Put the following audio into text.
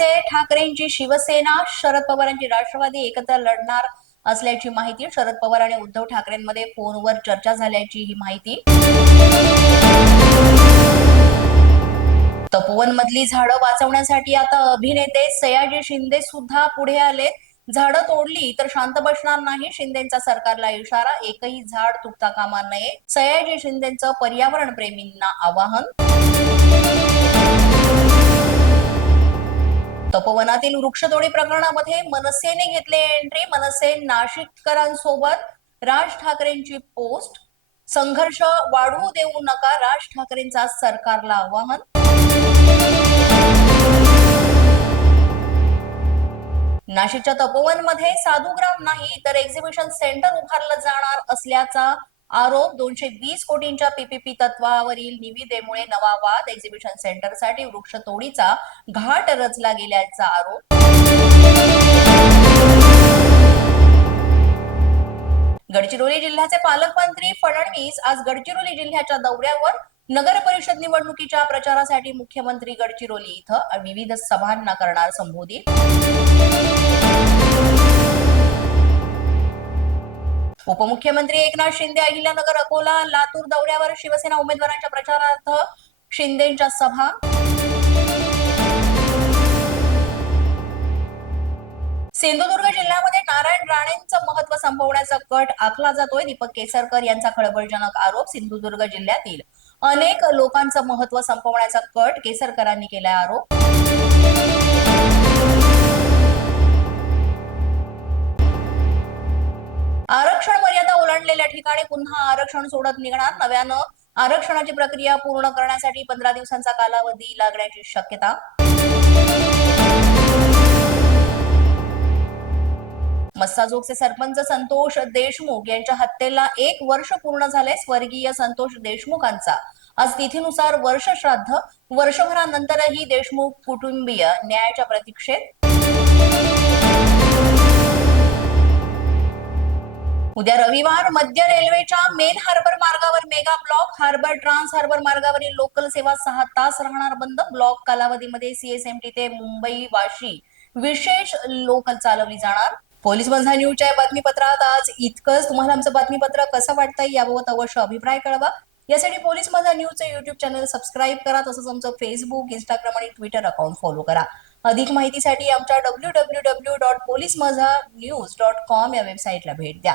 मनसे ठाकरेंची शिवसेना शरद पवारांची राष्ट्रवादी एकत्र लढणार असल्याची माहिती शरद पवार आणि उद्धव ठाकरेंमध्ये फोनवर चर्चा झाल्याची ही माहिती. तपोवन मधली झाडं वाचवण्यासाठी आता अभिनेते सयाजी शिंदे सुद्धा पुढे आले झाडं तोडली तर शांत बसणार नाही शिंदेचा सरकारला इशारा एकही झाड तुटता कामा नये. सयाजी शिंदेचं पर्यावरण प्रेमींना आवाहन. तपोवनातील वृक्षतोडी प्रकरणामध्ये मनसेने घेतले एंट्री मनसे नाशिककरांसोबत राज ठाकरेंची पोस्ट संघर्ष वाढवू देऊ नका राज ठाकरेंचा सरकारला आवाहन. नाशिकच्या तपोवनमध्ये साधुग्राम नाही तर एक्झिबिशन सेंटर उभारलं जाणार असल्याचा आरोप दोनशे वीस कोटींच्या पीपीपी तत्वावरील निविदेमुळे नवा वाद एक्झिबिशन सेंटरसाठी वृक्षतोडीचा घाट रचला गेल्याचा आरोप. गडचिरोली जिल्ह्याचे पालकमंत्री फडणवीस आज गडचिरोली जिल्ह्याच्या दौऱ्यावर नगर परिषद निवडणुकीच्या प्रचारासाठी मुख्यमंत्री गडचिरोली इथं विविध सभांना करणार संबोधित. उपमुख्यमंत्री एकनाथ शिंदे अहिल्यानगर अकोला लातूर दौऱ्यावर शिवसेना उमेदवारांच्या प्रचारार्थ शिंदेच्या सभा. सिंधुदुर्ग जिल्ह्यामध्ये नारायण राणेंचं महत्त्व संपवण्याचा कट आखला जातोय. दीपक केसरकर यांचा खळबळजनक आरोप सिंधुदुर्ग जिल्ह्यातील अनेक लोकांचं महत्त्व संपवण्याचा कट केसरकरांनी केलाय आरोप. मर्यादा ठिकाणी पुन्हा आरक्षण सोडत निघणार. नव्यानं आरक्षणाची प्रक्रिया पूर्ण करण्यासाठी पंधरा दिवसांचा कालावधी लागण्याची शक्यता. मस्साजोगचे सरपंच संतोष देशमुख यांच्या हत्येला एक वर्ष पूर्ण झाले स्वर्गीय संतोष देशमुखांचा. आज तिथीनुसार वर्ष श्राद्ध वर्षभरानंतरही देशमुख कुटुंबीय न्यायाच्या प्रतीक्षेत. उद्या रविवार मध्य रेल्वेच्या मेन हार्बर मार्गावर mega block harbour trans harbour मार्गावरील लोकल सेवा सहा तास राहणार बंद. ब्लॉक कालावधीमध्ये सीएसएमटी ते मुंबई वाशी विशेष लोकल चालवली जाणार. पोलीस बंधा न्यूजच्या या बातमीपत्रात आज इतकंच. तुम्हाला आमचं बातमीपत्र कसं वाटतंय याबाबत अवश्य अभिप्राय कळवा. यासाठी पोलीस माझा न्यूजचं युट्यूब चॅनल सबस्क्राईब करा तसंच आमचं फेसबुक इंस्टाग्राम आणि ट्विटर अकाउंट फॉलो करा. अधिक माहितीसाठी आमच्या W W W dot police Majha news dot com या वेबसाईटला भेट द्या.